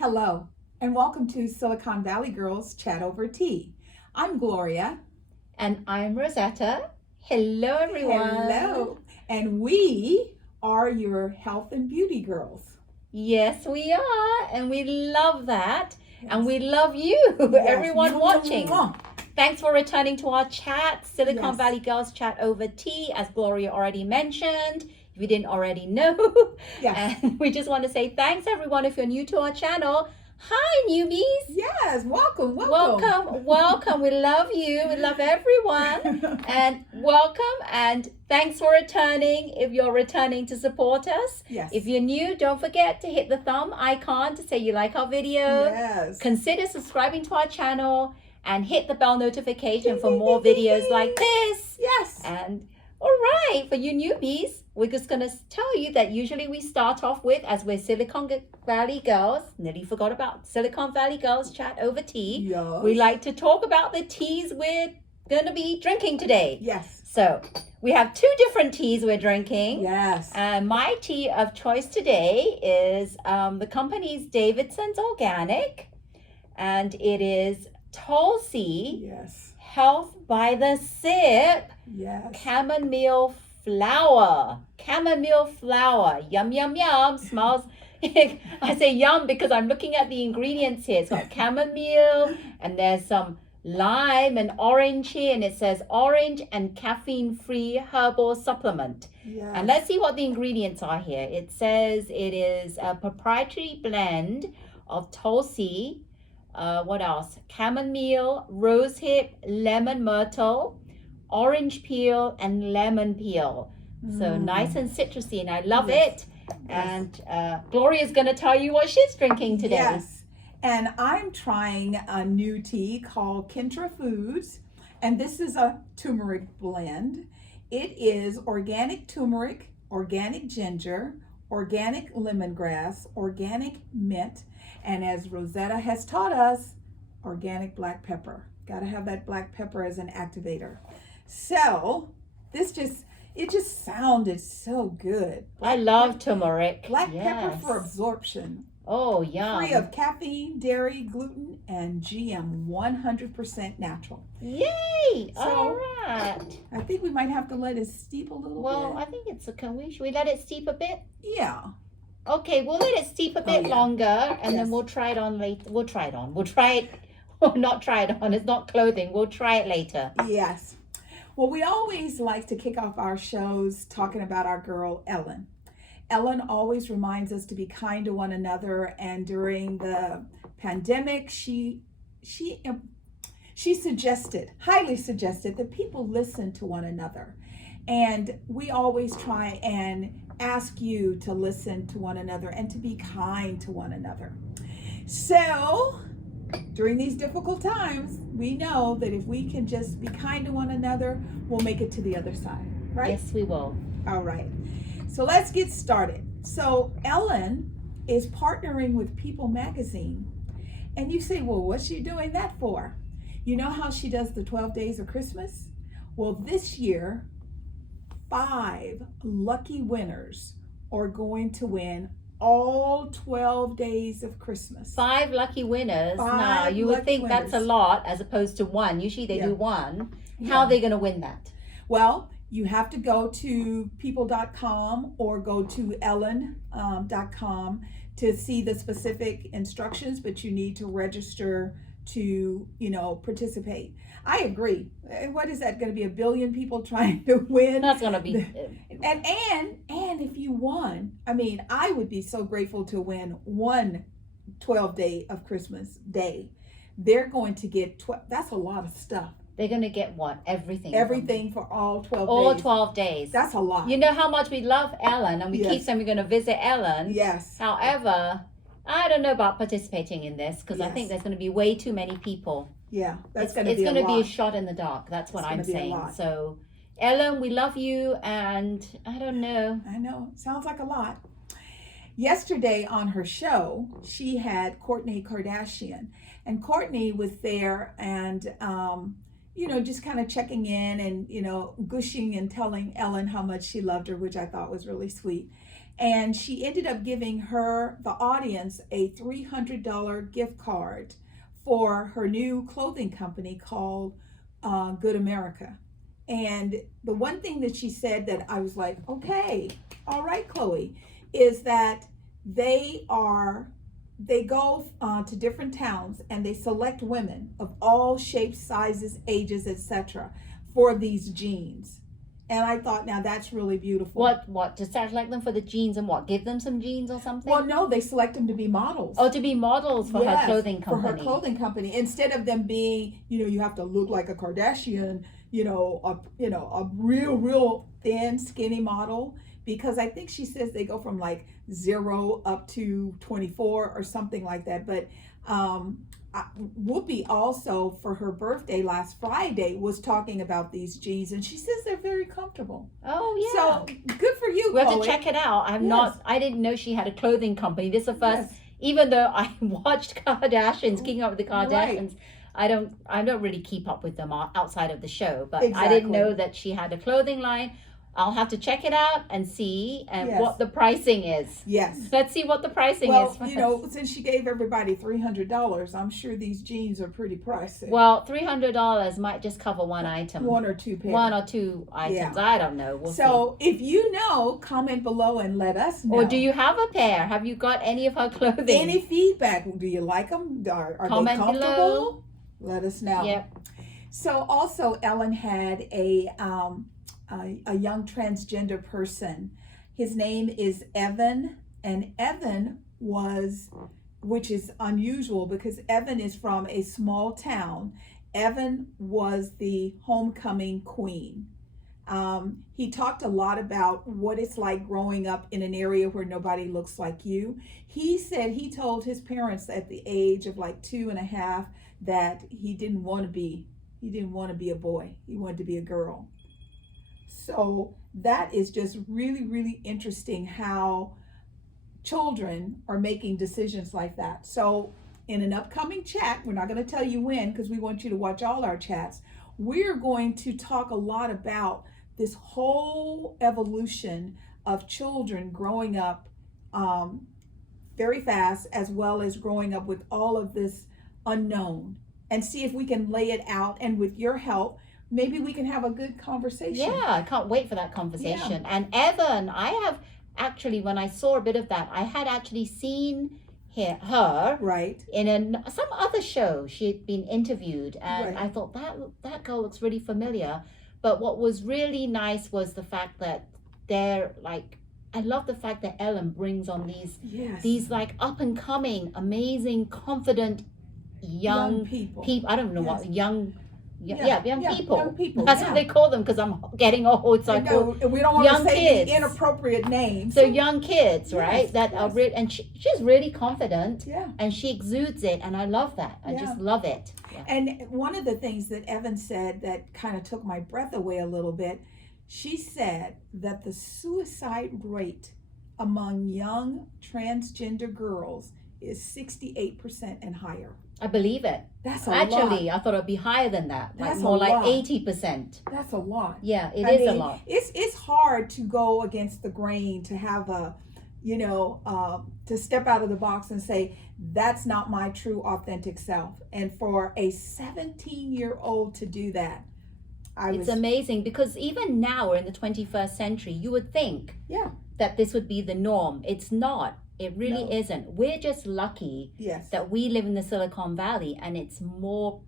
Hello, and welcome to Silicon Valley Girls Chat Over Tea. I'm Gloria. And I'm Rosetta. Hello, everyone. Hello, and we are your health and beauty girls. Yes, we are. And we love that. Yes. And we love you, Yes. everyone watching. Thanks for returning to our chat, Silicon Yes. Valley Girls Chat Over Tea, as Gloria already mentioned. If you didn't already know. Yes. And we just want to say thanks, everyone, if you're new to our channel. Hi, newbies. Yes, welcome. Welcome. We love you. We love everyone. And welcome and thanks for returning if you're returning to support us. Yes. If you're new, don't forget to hit the thumb icon to say you like our video. Yes. Consider subscribing to our channel and hit the bell notification for more videos like this. Yes. And all right, for you newbies, we're just going to tell you that usually we start off with, as we're Silicon Valley Girls, nearly forgot about Silicon Valley Girls Chat Over Tea. Yes. We like to talk about the teas we're going to be drinking today. Yes. So we have two different teas we're drinking. Yes. And my tea of choice today is the company's Davidson's Organic, and it is Tulsi. Yes. Health by the Sip. Yes. Chamomile flower. Yum, yum, yum. Smells. I say yum because I'm looking at the ingredients here. It's got chamomile and there's some lime and orange here. And it says orange and caffeine-free herbal supplement. Yes. And let's see what the ingredients are here. It says it is a proprietary blend of Tulsi. What else? Chamomile, rosehip, lemon myrtle, orange peel, and lemon peel. So nice and citrusy, and I love it. And Gloria's going to tell you what she's drinking today. Yes, and I'm trying a new tea called Kintra Foods, and this is a turmeric blend. It is organic turmeric, organic ginger, organic lemongrass, organic mint, and as Rosetta has taught us, organic black pepper. Got to have that black pepper as an activator. So it just sounded so good. I love turmeric. Black pepper for absorption. Oh, yum. Free of caffeine, dairy, gluten, and GM, 100% natural. Yay! So, all right. I think we might have to let it steep a little bit. Well, I think should we let it steep a bit? Yeah. Okay, we'll let it steep a bit longer, and then we'll try it on later. We'll try it. Not try it on. It's not clothing. We'll try it later. Yes. Well, we always like to kick off our shows talking about our girl, Ellen. Ellen always reminds us to be kind to one another, and during the pandemic, she highly suggested that people listen to one another. And we always try and ask you to listen to one another and to be kind to one another. So during these difficult times, we know that if we can just be kind to one another, we'll make it to the other side, right? Yes, we will. All right. So let's get started. So Ellen is partnering with People Magazine. And you say, well, what's she doing that for? You know how she does the 12 days of Christmas? Well, this year, 5 lucky winners are going to win all 12 days of Christmas. 5 lucky winners. Now, you would think that's a lot as opposed to 1. Usually they do 1. How are they going to win that? Well, you have to go to people.com or go to ellen.com to see the specific instructions, but you need to register to, participate. I agree. What is that going to be? 1 billion people trying to win? That's going to be. And if you won, I would be so grateful to win one 12 day of Christmas day. They're going to get that's a lot of stuff. They're going to get what? Everything. Everything for all 12 days. All 12 days. That's a lot. You know how much we love Ellen, and we keep saying we're going to visit Ellen. Yes. However, I don't know about participating in this because I think there's going to be way too many people. Yeah, it's going to be a shot in the dark. That's what I'm saying. So, Ellen, we love you, and I don't know. I know. Sounds like a lot. Yesterday on her show, she had Kourtney Kardashian, and Kourtney was there, and just kind of checking in and gushing and telling Ellen how much she loved her, which I thought was really sweet. And she ended up giving the audience, a $300 gift card for her new clothing company called Good America. And the one thing that she said that I was like, okay, all right, Chloe, is that they go to different towns and they select women of all shapes, sizes, ages, etc. for these jeans. And I thought, now that's really beautiful. What? To select them for the jeans and what? Give them some jeans or something? Well, no, they select them to be models. Oh, to be models for her clothing company. For her clothing company. Instead of them being, you have to look like a Kardashian, a real thin, skinny model. Because I think she says they go from like 0 up to 24 or something like that. But Whoopi also, for her birthday last Friday, was talking about these jeans, and she says they're very comfortable. Oh yeah. So good for you, We have Chloe. to check it out. I didn't know she had a clothing company. This is the first, Yes. even though I watched Kardashians, Keeping Up with the Kardashians, Right. I don't really keep up with them outside of the show, but I Exactly. didn't know that she had a clothing line. I'll have to check it out and see Yes. what the pricing is. Yes. Let's see what the pricing Well, is. First. since she gave everybody $300, I'm sure these jeans are pretty pricey. Well, $300 might just cover one item. One or two pairs. One or two items. Yeah. I don't know. We'll So if you know, comment below and let us see. know. Or do you have a pair? Have you got any of her clothing? Any feedback? Do you like them? Are Comment they comfortable? below. Let us know. Yep. So also Ellen had a young transgender person. His name is Evan, and Evan which is unusual because Evan is from a small town. Evan was the homecoming queen. He talked a lot about what it's like growing up in an area where nobody looks like you. He said he told his parents at the age of like 2.5 that he didn't want to be a boy. He wanted to be a girl. So that is just really, really interesting how children are making decisions like that. So in an upcoming chat, we're not going to tell you when because we want you to watch all our chats. We're going to talk a lot about this whole evolution of children growing up very fast, as well as growing up with all of this unknown, and see if we can lay it out. And with your help, maybe we can have a good conversation. Yeah, I can't wait for that conversation. And Evan, I have actually, when I saw a bit of that, I had actually seen her Right. in some other show. She had been interviewed, and Right. I thought that girl looks really familiar. But what was really nice was the fact that they're like, I love the fact that Ellen brings on Yes. these like up and coming, amazing, confident young people. I don't know Yes. what young people. Young people. That's what they call them because I'm getting old. So I call we don't want young to say kids. the inappropriate names. so young kids, right? Yes, That are yes. real, and she's really confident, Yeah. and she exudes it, and I love that. I just love it. Yeah. And one of the things that Evan said that kind of took my breath away a little bit, she said that the suicide rate among young transgender girls is 68% and higher. I believe it. That's a Actually, lot. I thought it'd be higher than that, like That's a more like lot. 80%. That's a lot. Yeah, it I is a mean, lot. It's hard to go against the grain, to have to step out of the box and say, that's not my true authentic self. And for a 17-year-old to do that, It's amazing because even now we're in the 21st century, you would think that this would be the norm. It's not. It really No. isn't. We're just lucky Yes. that we live in the Silicon Valley and it's more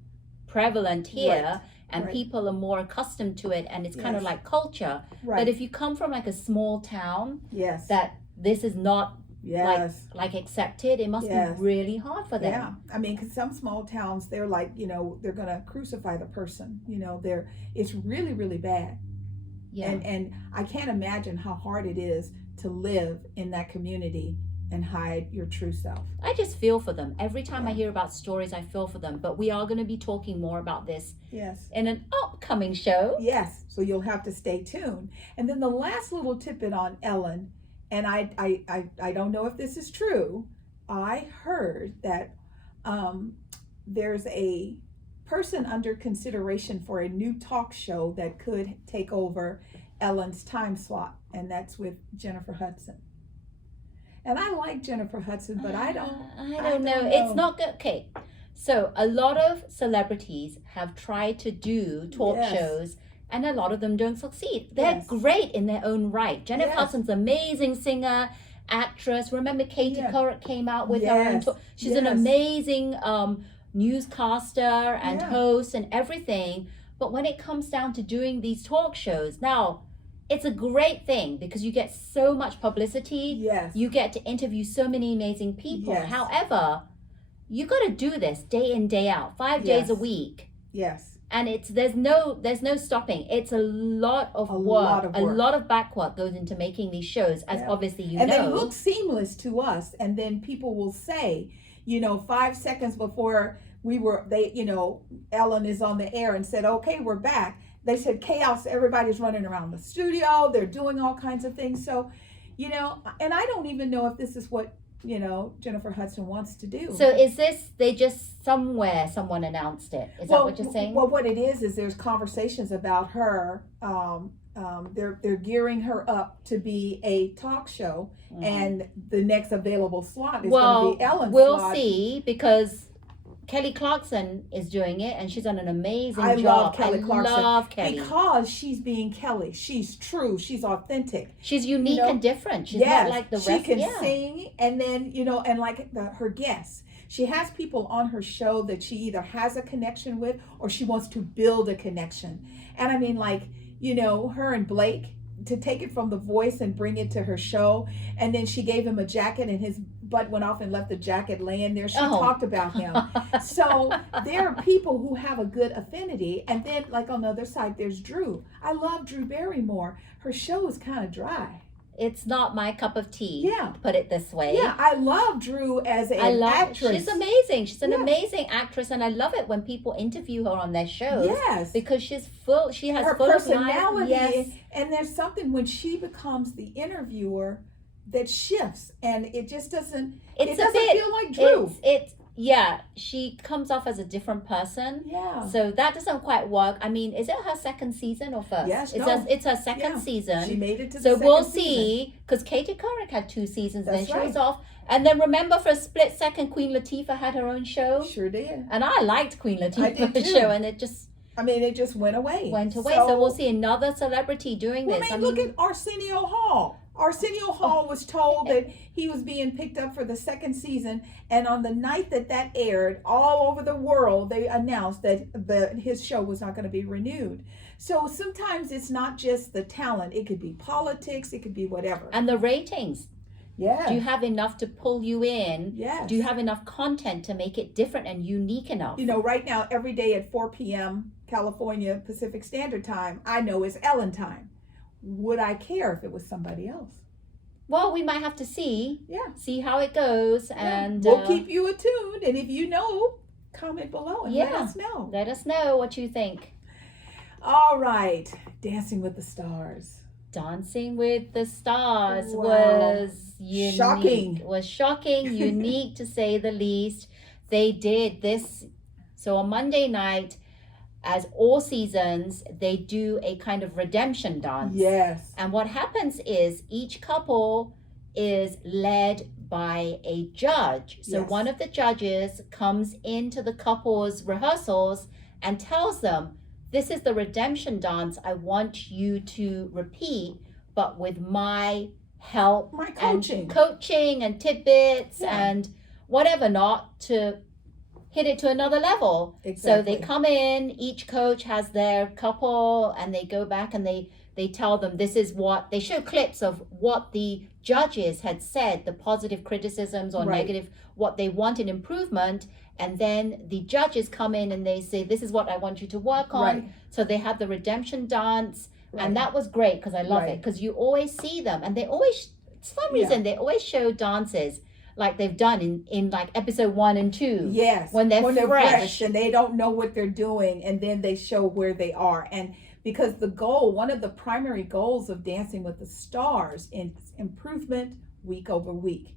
prevalent here, Right. and Right. people are more accustomed to it, and it's kind of Yes. like culture. Right. But if you come from like a small town Yes. that this is not Yes. like accepted, it must Yes. be really hard for them. Yeah, I mean, because some small towns, they're like, they're gonna crucify the person. It's really, really bad. Yeah. And I can't imagine how hard it is to live in that community and hide your true self. I just feel for them. Every time I Yeah. hear about stories, I feel for them. But we are going to be talking more about this Yes. in an upcoming show. Yes. So you'll have to stay tuned. And then the last little tidbit on Ellen, and I don't know if this is true. I heard that there's a person under consideration for a new talk show that could take over Ellen's time slot, and that's with Jennifer Hudson. And I like Jennifer Hudson, but I don't know. It's not good. Okay. So a lot of celebrities have tried to do talk shows, and a lot of them don't succeed. They're great in their own right. Jennifer Hudson's an amazing singer, actress. Remember Katie Couric came out with her own talk. She's an amazing newscaster and host and everything. But when it comes down to doing these talk shows, now it's a great thing because you get so much publicity. Yes. You get to interview so many amazing people. However, you got to do this day in, day out, 5 days a week. Yes. And there's no stopping. It's a lot of work. A lot of back work goes into making these shows, as obviously you know. And they look seamless to us. And then people will say, 5 seconds before Ellen is on the air and said, okay, we're back. They said chaos. Everybody's running around the studio. They're doing all kinds of things. So, and I don't even know if this is what Jennifer Hudson wants to do. So is this, someone announced it? Is that what you're saying? Well, what it is there's conversations about her. They're gearing her up to be a talk show, and the next available slot is going to be Ellen's slot. We'll see, because Kelly Clarkson is doing it, and she's done an amazing job. Love Kelly Clarkson. I love Kelly. Because she's being Kelly. She's true. She's authentic. She's unique and different. She's not like the rest. She can sing, and then, and like her guests. She has people on her show that she either has a connection with or she wants to build a connection. And I mean, like, her and Blake, to take it from The Voice and bring it to her show. And then she gave him a jacket and his butt went off and left the jacket laying there. She talked about him. So there are people who have a good affinity. And then, like, on the other side, there's Drew. I love Drew Barrymore. Her show is kind of dry. It's not my cup of tea. Yeah. Put it this way. Yeah, I love Drew as an actress. She's amazing. She's an amazing actress, and I love it when people interview her on their shows. Yes. Because she has her full personality. Of life. Yes. And there's something when she becomes the interviewer that shifts, and it just doesn't. It doesn't feel like Drew. She comes off as a different person. Yeah. So that doesn't quite work. I mean, is it her second season or first? Yes, it's her second season. She made it to the second season. So we'll see, because Katie Couric had 2 seasons, That's then she was off. And then remember, for a split second, Queen Latifah had her own show. Sure did. And I liked Queen Latifah's show, and it just went away. So we'll see another celebrity doing this. Look at Arsenio Hall. Arsenio Hall was told that he was being picked up for the second season, and on the night that aired, all over the world, they announced that his show was not going to be renewed. So sometimes it's not just the talent; it could be politics, it could be whatever. And the ratings. Yeah. Do you have enough to pull you in? Yes. Do you have enough content to make it different and unique enough? Right now, every day at 4 p.m. California Pacific Standard Time, I know is Ellen time. Would I care if it was somebody else? Well, we might have to see. Yeah. See how it goes. And we'll keep you attuned. And if you know, comment below and let us know. Let us know what you think. All right. Dancing with the Stars. Dancing with the Stars was unique. Shocking. Unique to say the least. They did this. So on Monday night, as all seasons, they do a kind of redemption dance. Yes. And what happens is each couple is led by a judge. So one of the judges comes into the couple's rehearsals and tells them, this is the redemption dance I want you to repeat, but with my help, my coaching and tidbits and whatever, not to hit it to another level. Exactly. So they come in, each coach has their couple, and they go back and they tell them this is what, they show clips of what the judges had said, the positive criticisms or negative, what they wanted improvement. And then the judges come in and they say, this is what I want you to work on. Right. So they have the redemption dance. Right. And that was great because I love it, because you always see them, and they always, for some reason, they always show dances like they've done in like episode 1 and 2. Yes. When they're fresh and they don't know what they're doing, and then they show where they are. And because one of the primary goals of Dancing with the Stars is improvement week over week.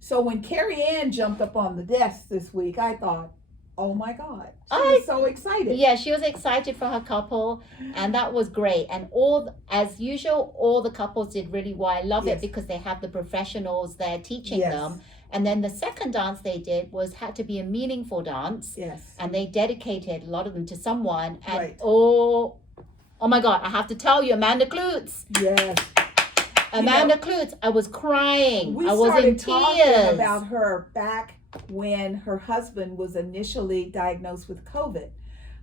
So when Carrie Ann jumped up on the desk this week, I thought, Oh my God. She was so excited. Yeah, she was excited for her couple, and that was great. And as usual, all the couples did really well. I love it because they have the professionals there teaching them. And then the second dance they did had to be a meaningful dance. Yes. And they dedicated a lot of them to someone. And oh my God, I have to tell you, Amanda Klutz. Yes. Amanda Klutz, I was crying. We I was in tears. talking about her back when her husband was initially diagnosed with COVID.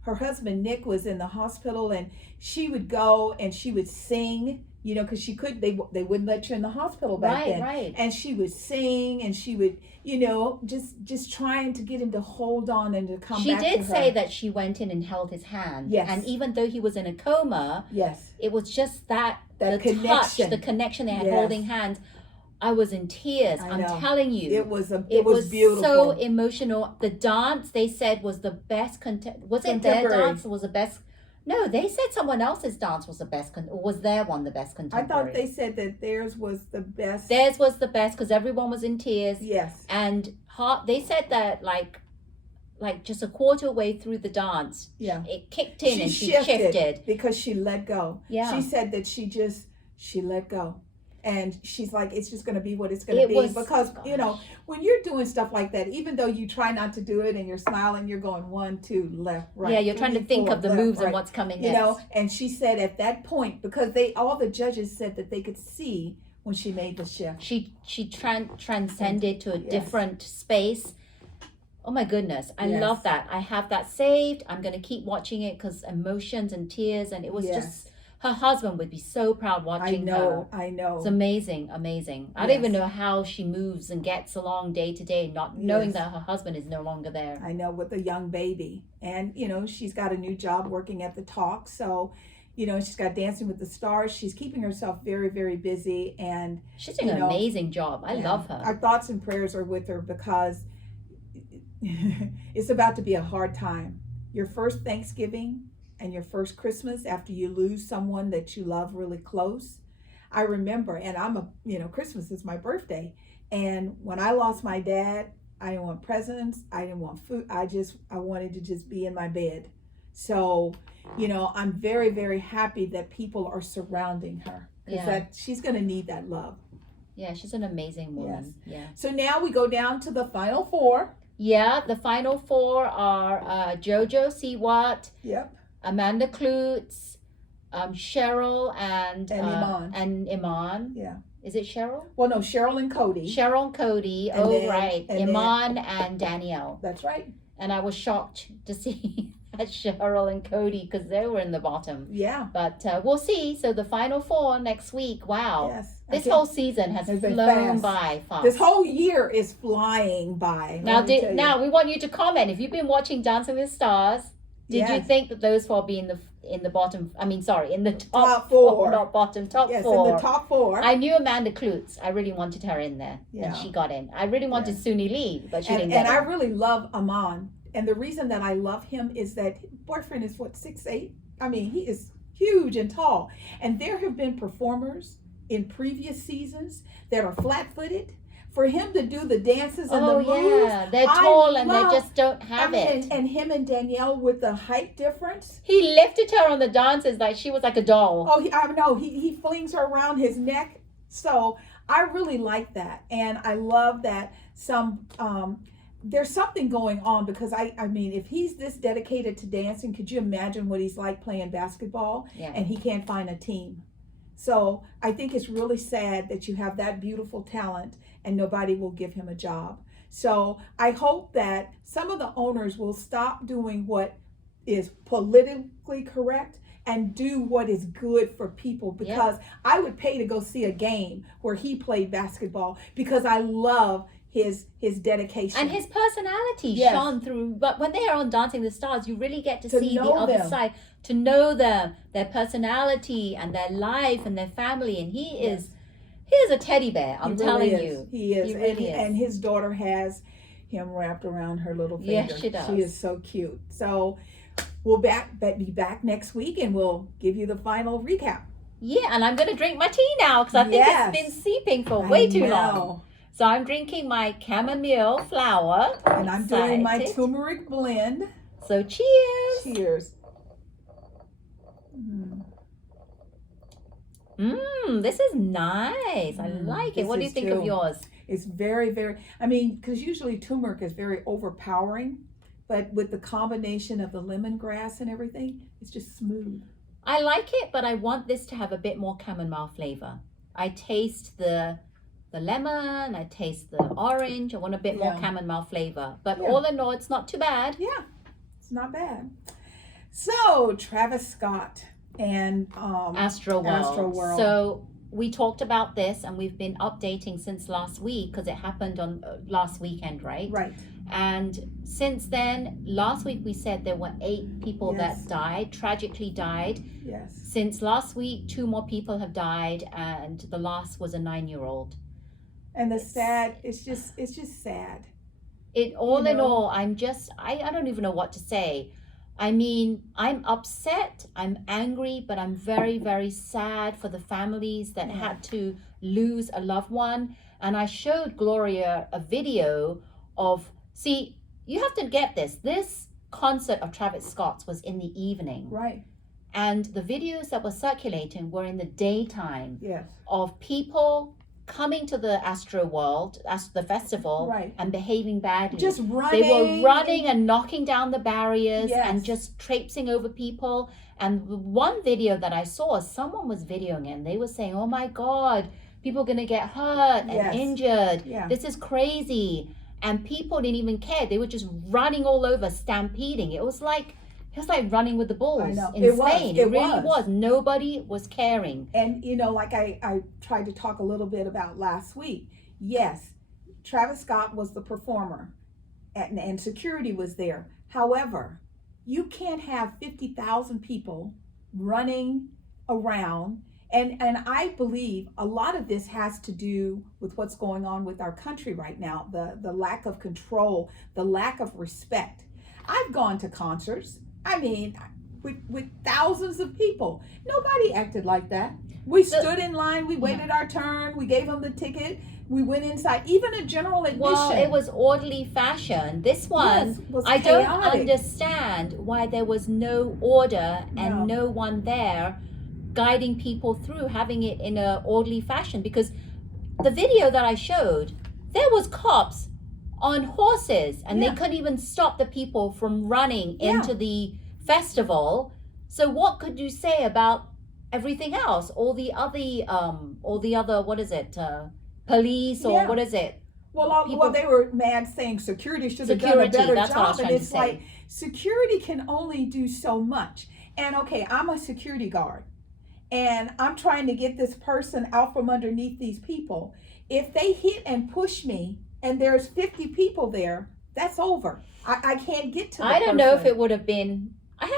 Her husband, Nick, was in the hospital, and she would go and she would sing, you know, because they wouldn't let you in the hospital back then. Right. And she would sing, and she would, you know, just trying to get him to hold on and to come back to her. She did say that she went in and held his hand. Yes. And even though he was in a coma, it was just the connection. touch, the connection they had holding hands. I was in tears. I'm telling you. It was beautiful. So emotional. The dance, they said, was the best. Was it their dance or was the best? No, they said someone else's dance was the best. Or was their one the best contemporary? I thought they said that theirs was the best. Theirs was the best because everyone was in tears. Yes. And they said that like just a quarter way through the dance, it kicked in and she shifted. Because she let go. Yeah. She said that she let go. And she's like, it's just going to be what it's going to be. Because, you know, when you're doing stuff like that, even though you try not to do it and you're smiling, you're going 1, 2, left, right. Yeah, you're trying to think of the moves and what's coming next. You know, and she said at that point, because all the judges said that they could see when she made the shift. She transcended to a different space. Oh my goodness. I love that. I have that saved. I'm going to keep watching it because emotions and tears. And it was just... Her husband would be so proud watching her. I know. It's amazing. I don't even know how she moves and gets along day to day, not knowing that her husband is no longer there. I know, with a young baby. And, you know, she's got a new job working at the Talk. So, you know, she's got Dancing with the Stars. She's keeping herself very, very busy. And she's doing an amazing job. I love her. Our thoughts and prayers are with her because it's about to be a hard time. Your first Thanksgiving and your first Christmas after you lose someone that you love really close. I remember, and Christmas is my birthday. And when I lost my dad, I didn't want presents. I didn't want food. I wanted to just be in my bed. So, you know, I'm very, very happy that people are surrounding her because she's going to need that love. Yeah, she's an amazing woman. Yes. Yeah. So now we go down to the final 4. Yeah, the final 4 are Jojo Siwat. Yep. Amanda Klutz, Cheryl and Iman. And Iman. Yeah. Is it Cheryl? Well, no, Cheryl and Cody. Cheryl and Cody. Right. Iman and Danielle. That's right. And I was shocked to see Cheryl and Cody because they were in the bottom. Yeah. But we'll see. So the final 4 next week. Wow. Yes. This whole season has flown by fast. This whole year is flying by. Now, we want you to comment. If you've been watching Dancing with the Stars, did you think that those 4 be in the bottom? I mean, sorry, in the top 4, not bottom, top 4. Yes, in the top 4. I knew Amanda Klutz. I really wanted her in there, and she got in. I really wanted Suni Lee, but she didn't get in. And I really love Aman, and the reason that I love him is that his boyfriend is 6'8". I mean, he is huge and tall, and there have been performers in previous seasons that are flat-footed. For him to do the dances and the moves, they're tall and they just don't have it. And him and Danielle with the height difference. He lifted her on the dances like she was like a doll. Oh, I know. He flings her around his neck. So I really like that, and I love that there's something going on because I mean, if he's this dedicated to dancing, could you imagine what he's like playing basketball and he can't find a team? So I think it's really sad that you have that beautiful talent and nobody will give him a job. So I hope that some of the owners will stop doing what is politically correct and do what is good for people, because I would pay to go see a game where he played basketball because I love his dedication. And his personality shone through. But when they are on Dancing with the Stars, you really get to see the other side, to know them, their personality and their life and their family. And he is a teddy bear, I'm telling you. He is. He really is. And his daughter has him wrapped around her little finger. Yes, she does. She is so cute. So we'll be back next week and we'll give you the final recap. Yeah, and I'm going to drink my tea now because I think it's been seeping for way too long. So I'm drinking my chamomile flower. And I'm doing my Excited. turmeric blend. So cheers. Cheers. This is nice. I like it. This What do you is think of too. yours? It's very, very, I mean, because usually turmeric is very overpowering, but with the combination of the lemongrass and everything, it's just smooth. I like it, but I want this to have a bit more chamomile flavor. I taste the lemon, I taste the orange. I want a bit more Yeah. chamomile flavor. But Yeah. all in all, it's not too bad. Yeah, it's not bad. So, Travis Scott and Astroworld. So we talked about this and we've been updating since last week because it happened on last weekend, right? Right. And since then, last week we said there were 8 people Yes. that died, tragically died. Yes. Since last week, 2 more people have died, and the last was a 9-year-old. And the sad, it's just sad. It all You in know? all, I don't even know what to say. I mean, I'm upset, I'm angry, but I'm very, very sad for the families that had to lose a loved one. And I showed Gloria a video of, see, you have to get this. This concert of Travis Scott's was in the evening. Right. And the videos that were circulating were in the daytime Yes. of people coming to the the festival, Right. and behaving badly. Just running. They were running and knocking down the barriers Yes. and just traipsing over people. And the one video that I saw, someone was videoing it and they were saying, oh my God, people are going to get hurt and Yes. injured. Yeah. This is crazy. And people didn't even care. They were just running all over, stampeding. It was like running with the bulls I know. in It was. Spain. It really was. was. Nobody was caring. And, you know, like I tried to talk a little bit about last week. Yes, Travis Scott was the performer and security was there. However, you can't have 50,000 people running around. And I believe a lot of this has to do with what's going on with our country right now. The lack of control, the lack of respect. I've gone to concerts. I mean, with thousands of people. Nobody acted like that. We stood in line, we waited our turn, we gave them the ticket, we went inside, even a general admission. Well, it was orderly fashion. This one, Yes, was I don't chaotic. understand why there was no order and No. no one there guiding people through, having it in a orderly fashion. Because the video that I showed, there was cops on horses and Yeah. they couldn't even stop the people from running Yeah. into the festival. So what could you say about everything else? All the other, what is it? Police or Yeah. what is it? Well, they were mad saying security should have done a Security, better that's what I job. was And trying to it's say. like security can only do so much. And okay, I'm a security guard and I'm trying to get this person out from underneath these people. If they hit and push me and there's 50 people there, that's over. I can't get to the I don't know if person. it would have been. I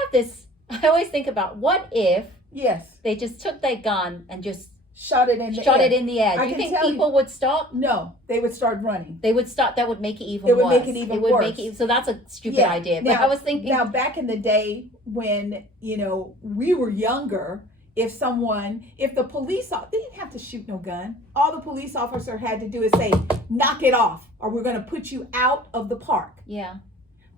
always think about what if Yes, they just took their gun and just shot it in the shot air. it in the air. Do I you can think tell you- people would stop? No, they would start running. They would stop. That would make it even It would worse. make it even worse. So that's a stupid Yeah. idea. But Now- I was thinking, Now, back in the day when, you know, we were younger, if the police, they didn't have to shoot no gun. All the police officer had to do is say, knock it off, or we're going to put you out of the park. yeah,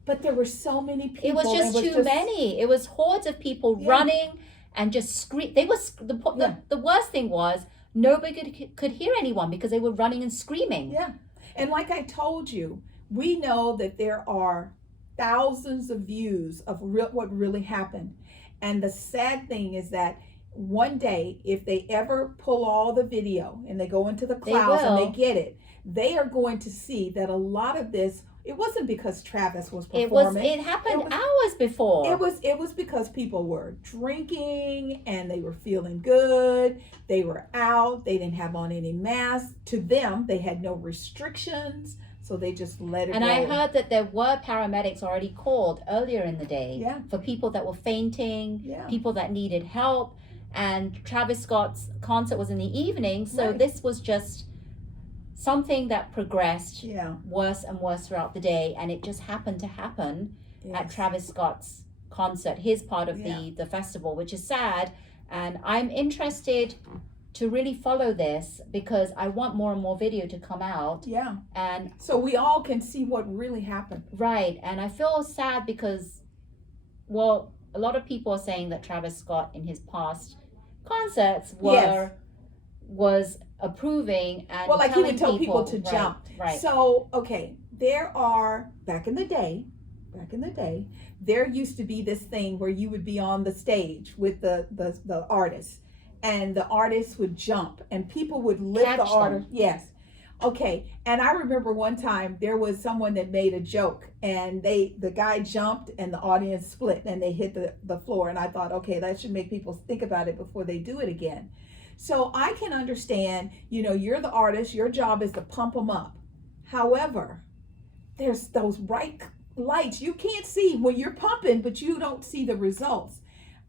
But there were so many people. it was just too many. It was hordes of people Yeah. running and just scream. They were the worst thing was nobody could hear anyone because they were running and screaming. Yeah. And like I told you, we know that there are thousands of views of what really happened. And the sad thing is that one day, if they ever pull all the video and they go into the clouds and will. they get it, they are going to see that a lot of this, it wasn't because Travis was It performing. happened was- hours before. It was because people were drinking and they were feeling good. They were out. They didn't have on any masks. To them, they had no restrictions, so they just let it And go. I heard that there were paramedics already called earlier in the day Yeah. for people that were fainting, Yeah. people that needed help. And Travis Scott's concert was in the evening, so Right. this was just something that progressed Yeah. worse and worse throughout the day, and it just happened to happen at Yes. Travis Scott's concert, his part of Yeah. the festival, which is sad. And I'm interested to really follow this because I want more and more video to come out. Yeah. And so we all can see what really happened. right. And I feel sad because, well, a lot of people are saying that Travis Scott in his past concerts was approving and well, like he would tell people to right, jump. Right. So, okay, there are back in the day, there used to be this thing where you would be on the stage with the artist, and the artist would jump, and people would lift Catch the artist. them. Yes. Okay, and I remember one time there was someone that made a joke, and the guy jumped, and the audience split, and they hit the floor, and I thought, okay, that should make people think about it before they do it again. So I can understand, you're the artist, your job is to pump them up. However, there's those bright lights you can't see when you're pumping, but you don't see the results.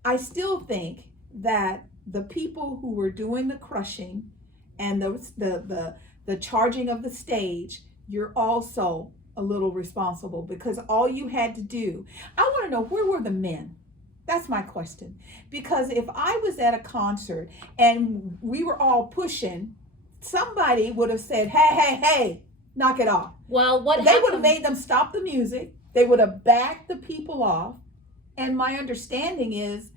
I still think that the people who were doing the crushing and the charging of the stage, you're also a little responsible, because all you had to do, I want to know, where were the men? That's my question. Because if I was at a concert and we were all pushing, somebody would have said, hey, knock it off. Well, They would have made them stop the music. They would have backed the people off. And my understanding is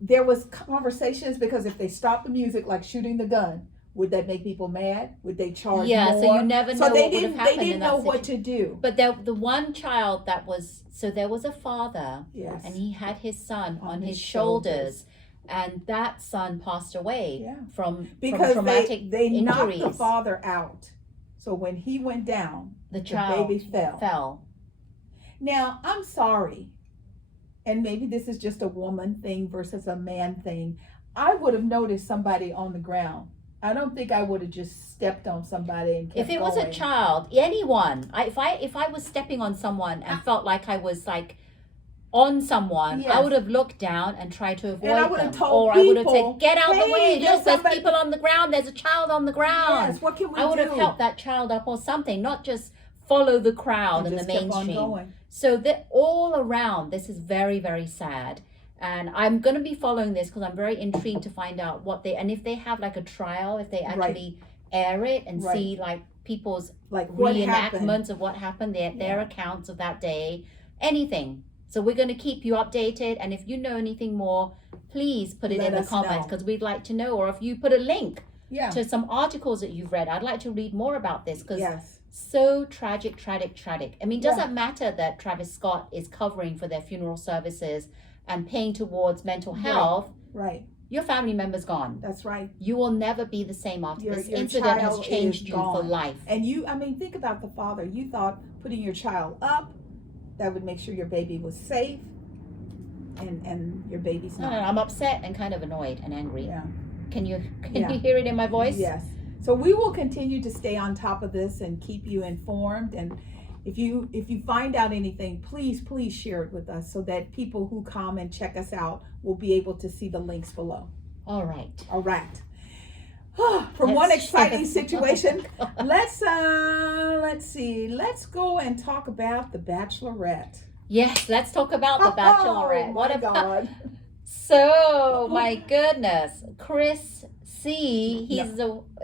there was conversations, because if they stopped the music, like shooting the gun, would that make people mad? Would they charge more? So you never know what would have happened. They didn't know what to do. But the one child that was, so there was a father, yes, and he had his son on his shoulders, and that son passed away from traumatic they injuries. knocked the father out. So when he went down, the baby fell. Now, I'm sorry, and maybe this is just a woman thing versus a man thing. I would have noticed somebody on the ground. I don't think I would have just stepped on somebody and kept If it was going. a child, anyone, if I was stepping on someone and felt like I was like on someone, I would have looked down and tried to avoid and I would have them. told Or people, I would have said, get out the way. Look, there's somebody... people on the ground. There's a child on the ground. Yes, what can we do? I would have helped that child up or something, not just follow the crowd and the mainstream. So that all around, this is very, very sad. And I'm going to be following this because I'm very intrigued to find out and if they have like a trial, if they actually air it and see like people's like reenactments of what happened, their accounts of that day, anything. So we're going to keep you updated. And if you know anything more, please put it in the comments, because we'd like to know. Or if you put a link to some articles that you've read, I'd like to read more about this, because so tragic. I mean, does it matter that Travis Scott is covering for their funeral services and paying towards mental health? Right. Your family member's gone. That's right. You will never be the same after this incident has changed you for life. And think about the father. You thought putting your child up, that would make sure your baby was safe, and your baby's not. No, I'm upset and kind of annoyed and angry. Yeah. Can you hear it in my voice? Yes. So we will continue to stay on top of this and keep you informed. And if you find out anything, please share it with us, so that people who come and check us out will be able to see the links below. All right. From one exciting situation, let's see. Let's go and talk about the Bachelorette. Yes, let's talk about the Bachelorette. What about? So, my goodness, Chris C.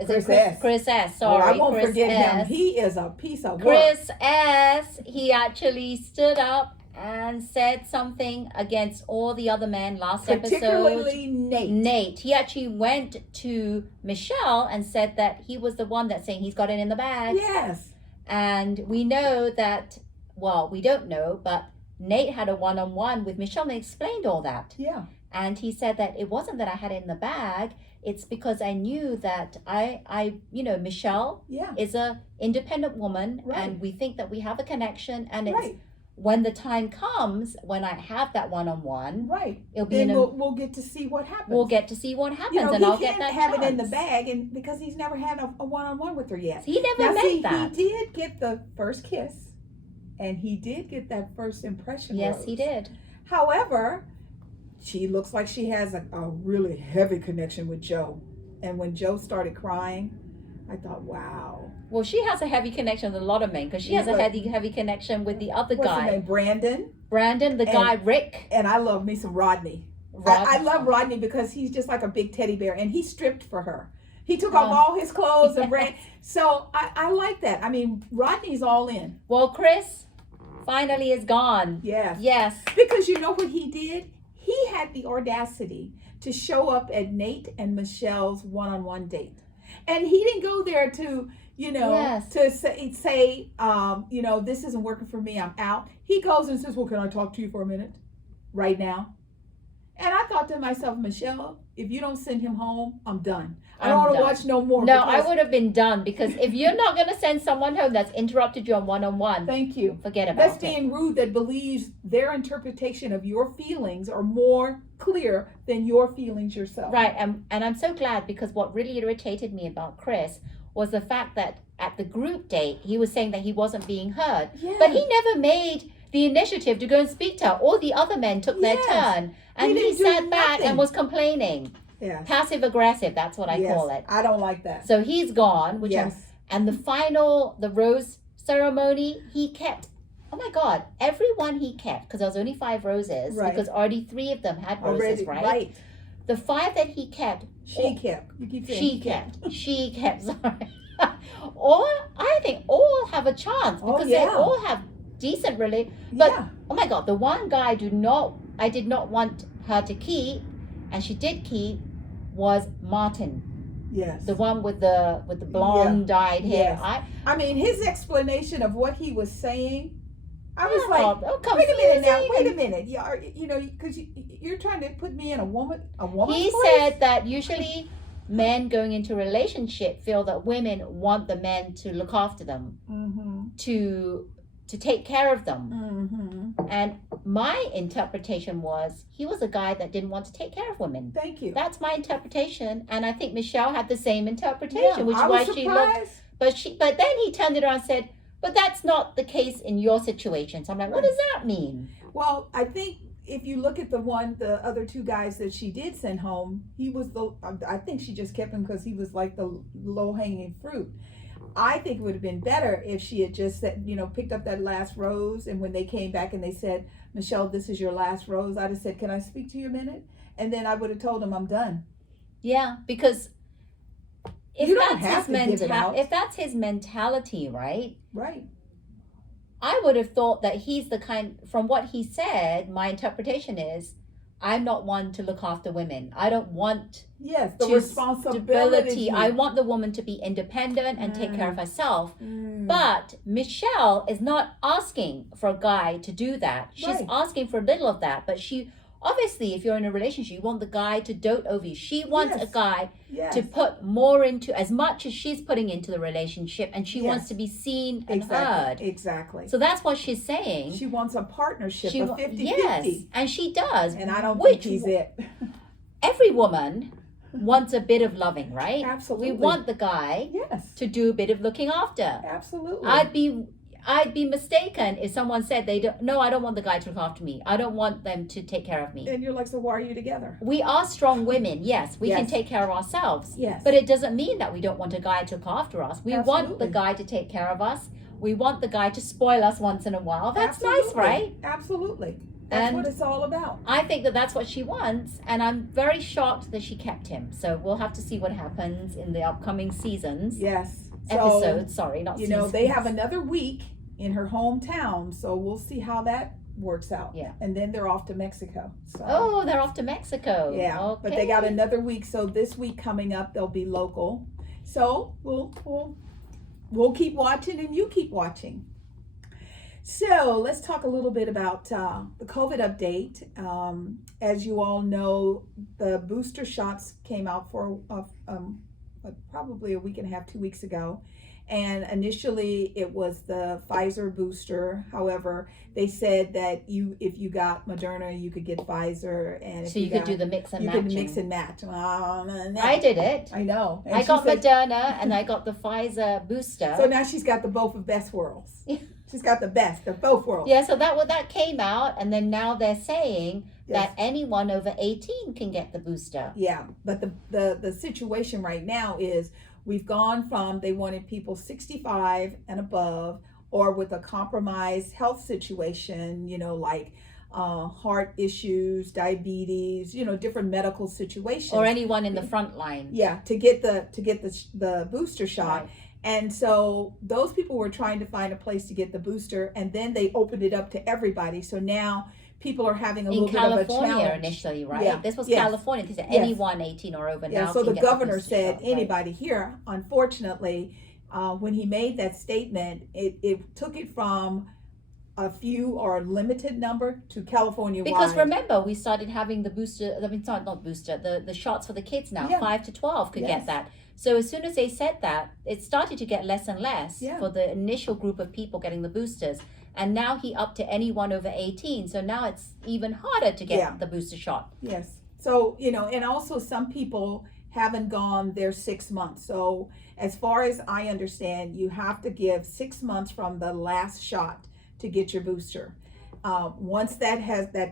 Chris S. Sorry, I won't Chris forget S. him. He is a piece of work. Chris S. He actually stood up and said something against all the other men last particularly episode. Nate. He actually went to Michelle and said that he was the one that's saying he's got it in the bag. Yes. And we know that, well, we don't know, but Nate had a one-on-one with Michelle and they explained all that. Yeah. And he said that it wasn't that I had it in the bag. It's because I knew that I Michelle is a independent woman, and we think that we have a connection, and it's when the time comes, when I have that one-on-one, it'll be we'll get to see what happens. We'll get to see what happens, and I'll get that chance. He can't have it in the bag, and because he's never had a one-on-one with her yet. He never meant that. He did get the first kiss, and he did get that first impression. Yes, he did. However, she looks like she has a really heavy connection with Joe. And when Joe started crying, I thought, wow. Well, she has a heavy connection with a lot of men, because she has a heavy connection with the other guy. What's his name? Brandon, the guy, Rick. And I love me some Rodney. I love Rodney because he's just like a big teddy bear, and he stripped for her. He took off all his clothes and ran. So I like that. I mean, Rodney's all in. Well, Chris finally is gone. Yes. Yes. Because you know what he did? He had the audacity to show up at Nate and Michelle's one-on-one date. And he didn't go there to, to say, this isn't working for me, I'm out. He goes and says, well, can I talk to you for a minute? Right now. And I thought to myself, Michelle, if you don't send him home, I'm done. I don't want to watch no more. No, I would have been done, because if you're not going to send someone home that's interrupted you on one-on-one, thank you. Forget about That's being rude, that believes their interpretation of your feelings are more clear than your feelings yourself. Right, and I'm so glad, because what really irritated me about Chris was the fact that at the group date, he was saying that he wasn't being heard. Yes. But he never made the initiative to go and speak to her. All the other men took their turn, and he sat back and was complaining. Yes. Passive aggressive, that's what I call it. I don't like that. So he's gone, and the rose ceremony, he kept, oh my God, everyone he kept, because there was only 5 roses, because already 3 of them had roses, right? The 5 that he kept, she kept. You keep saying she kept, sorry. I think all have a chance, because they all have decent but oh my God, the one guy I did not want her to keep, and she did keep, was Martin. Yes. The one with the blonde dyed hair. Yes. I mean, his explanation of what he was saying, I was wait a minute. Because you're trying to put me in a woman's He place? said that usually men going into a relationship feel that women want the men to look after them, to take care of them. And my interpretation was he was a guy that didn't want to take care of women. Thank you. That's my interpretation, and I think Michelle had the same interpretation, which is why she looked. But then he turned it around and said, "But that's not the case in your situation." So I'm like, what does that mean? Well, I think if you look at the other 2 guys that she did send home, I think she just kept him because he was like the low-hanging fruit. I think it would have been better if she had just said, picked up that last rose, and when they came back and they said, Michelle, this is your last rose, I'd have said, can I speak to you a minute? And then I would have told him I'm done. Yeah, because if that's his mentality, right? Right. I would have thought that he's the kind, from what he said, my interpretation is, I'm not one to look after women. I don't want the responsibility. I want the woman to be independent and take care of herself. But Michelle is not asking for a guy to do that. She's asking for a little of that. But she, obviously, if you're in a relationship, you want the guy to dote over you. She wants a guy to put more into, as much as she's putting into the relationship, and she wants to be seen and heard. Exactly. So that's what she's saying. She wants a partnership, a 50-50. Yes, and she does. And I don't think he's it. Every woman wants a bit of loving, right? Absolutely. We want the guy to do a bit of looking after. Absolutely. I'd be mistaken if someone said I don't want the guy to look after me. I don't want them to take care of me. And you're like, so why are you together? We are strong women. Yes, we can take care of ourselves. Yes. But it doesn't mean that we don't want a guy to look after us. We want the guy to take care of us. We want the guy to spoil us once in a while. That's nice, right? Absolutely. That's what it's all about. I think that that's what she wants, and I'm very shocked that she kept him. So we'll have to see what happens in the upcoming seasons. Yes. Episodes, sorry, not seasons. They have another week in her hometown, so we'll see how that works out. Yeah. And then they're off to Mexico. So. Oh, they're off to Mexico. Yeah. Okay. But they got another week, so this week coming up they'll be local. So we'll keep watching, and you keep watching. So let's talk a little bit about the COVID update. As you all know, the booster shots came out for probably a week and a half, 2 weeks ago. And initially it was the Pfizer booster. However, they said that if you got Moderna, you could get Pfizer, and so you could do the mix and match. You could mix and match. I did it. I know. And I got Moderna and I got the Pfizer booster. So now she's got the both of best worlds. She's got the best of both worlds. Yeah. So that came out, and then now they're saying that anyone over 18 can get the booster. Yeah, but the situation right now is, we've gone from, they wanted people 65 and above, or with a compromised health situation, like heart issues, diabetes, different medical situations, or anyone in the front line. Yeah, to get the booster shot. Right. And so those people were trying to find a place to get the booster, and then they opened it up to everybody. So now people are having a little bit of a California challenge. initially, right? Yeah. This was Yes. California. They said Yes. anyone 18 or over Yeah, now. so can the get governor booster said shot, right. anybody here. Unfortunately, when he made that statement, it took it from a few or a limited number to California Because wide. remember, we started having the booster, not booster, the shots for the kids now. Yeah. 5 to 12 could Yes. get that. So as soon as they said that, it started to get less and less Yeah. for the initial group of people getting the boosters. And now he upped to anyone over 18. So now it's even harder to get Yeah. the booster shot. Yes. So, and also some people haven't gone their 6 months. So as far as I understand, you have to give 6 months from the last shot to get your booster. Once that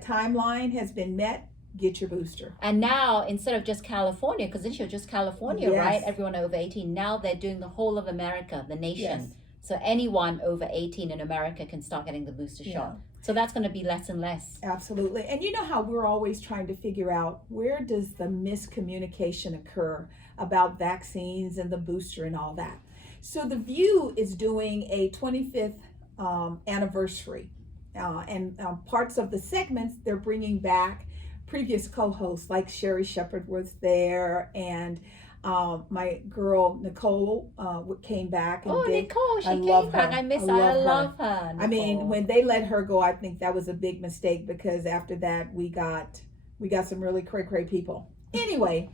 timeline has been met, get your booster. And now, instead of just California, because initially just California, Yes. right? Everyone over 18. Now they're doing the whole of America, the nation. Yes. So anyone over 18 in America can start getting the booster Yeah. shot. So that's going to be less and less. Absolutely. And you know how we're always trying to figure out, where does the miscommunication occur about vaccines and the booster and all that? So The View is doing a 25th anniversary. And parts of the segments, they're bringing back previous co-hosts, like Sherry Shepherd was there, and my girl Nicole came back and did. Nicole, she I came love back. her. I miss I her. I love love her. I mean, Nicole. when they let her go, I think that was a big mistake, because after that we got some really cray people. Anyway,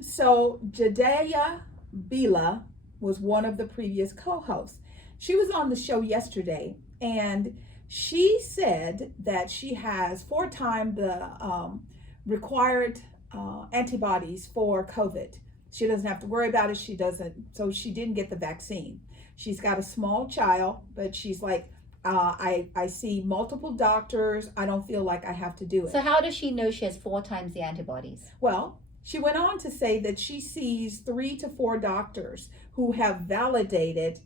so Jadea Bila was one of the previous co-hosts. She was on the show yesterday, and she said that she has 4 times the required antibodies for COVID. She doesn't have to worry about it. She didn't get the vaccine. She's got a small child, but she's like, I see multiple doctors. I don't feel like I have to do it. So how does she know she has 4 times the antibodies? Well, she went on to say that she sees 3 to 4 doctors who have validated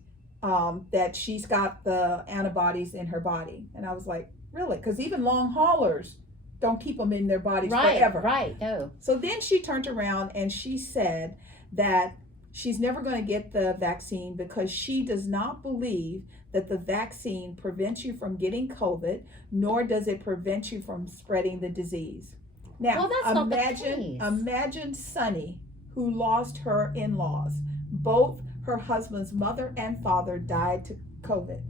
that she's got the antibodies in her body. And I was like, really? Because even long haulers don't keep them in their bodies forever. Right, no. So then she turned around and she said that she's never going to get the vaccine, because she does not believe that the vaccine prevents you from getting COVID, nor does it prevent you from spreading the disease. Now, Well, that's not the case. imagine Sunny, who lost her in-laws. Both her husband's mother and father died to COVID.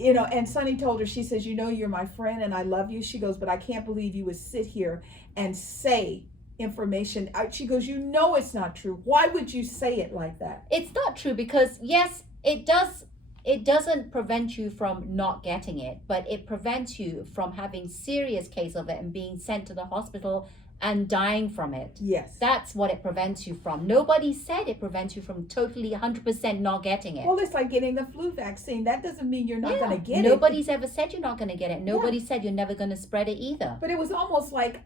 And Sunny told her, she says, you're my friend and I love you. She goes, but I can't believe you would sit here and say information. She goes, it's not true. Why would you say it like that? It's not true, because yes, it doesn't prevent you from not getting it, but it prevents you from having serious case of it and being sent to the hospital and dying from it. Yes. That's what it prevents you from. Nobody said it prevents you from totally 100% not getting it. Well, it's like getting the flu vaccine. That doesn't mean you're not going to get it. Nobody's ever said you're not going to get it. Nobody said you're never going to spread it either. But it was almost like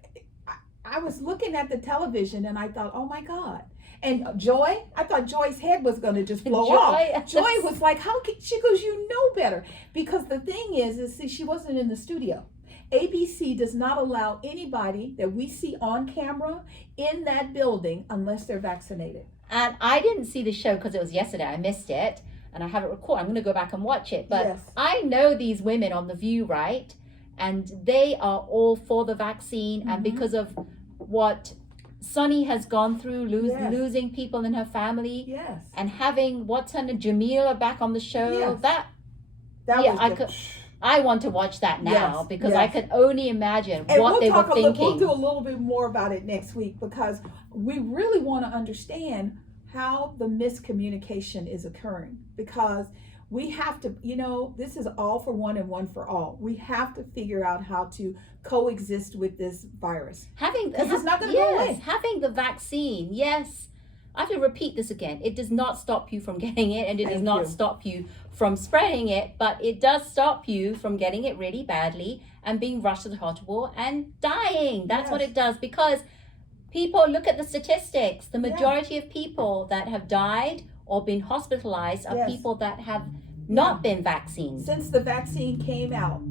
I was looking at the television and I thought, oh my God. And Joy, I thought Joy's head was going to just blow off. Joy was like, how can, she goes, you know better. Because the thing is see, she wasn't in the studio. ABC does not allow anybody that we see on camera in that building unless they're vaccinated. And I didn't see the show because it was yesterday. I missed it. And I have it recorded. I'm going to go back and watch it. But Yes. I know these women on The View, right? And they are all for the vaccine. And because of what Sunny has gone through, Yes. losing people in her family, Yes. and having what's her name, Jamila back on the show, Yes. that That was I want to watch that now, Yes, because yes. I can only imagine And what they were we'll thinking. do a little bit more about it next week, because we really want to understand how the miscommunication is occurring, because we have to, this is all for one and one for all. We have to figure out how to coexist with this virus. Because it's not going to go away. Having the vaccine, yes. I have to repeat this again. It does not stop you from getting it, and it does Thank not you. stop you from spreading it, but it does stop you from getting it really badly and being rushed to the hospital and dying. That's what Yes. it does, because people, look at the statistics. The Yeah. majority of people that have died or been hospitalized are Yes. people that have not been vaccinated. Since the vaccine came out,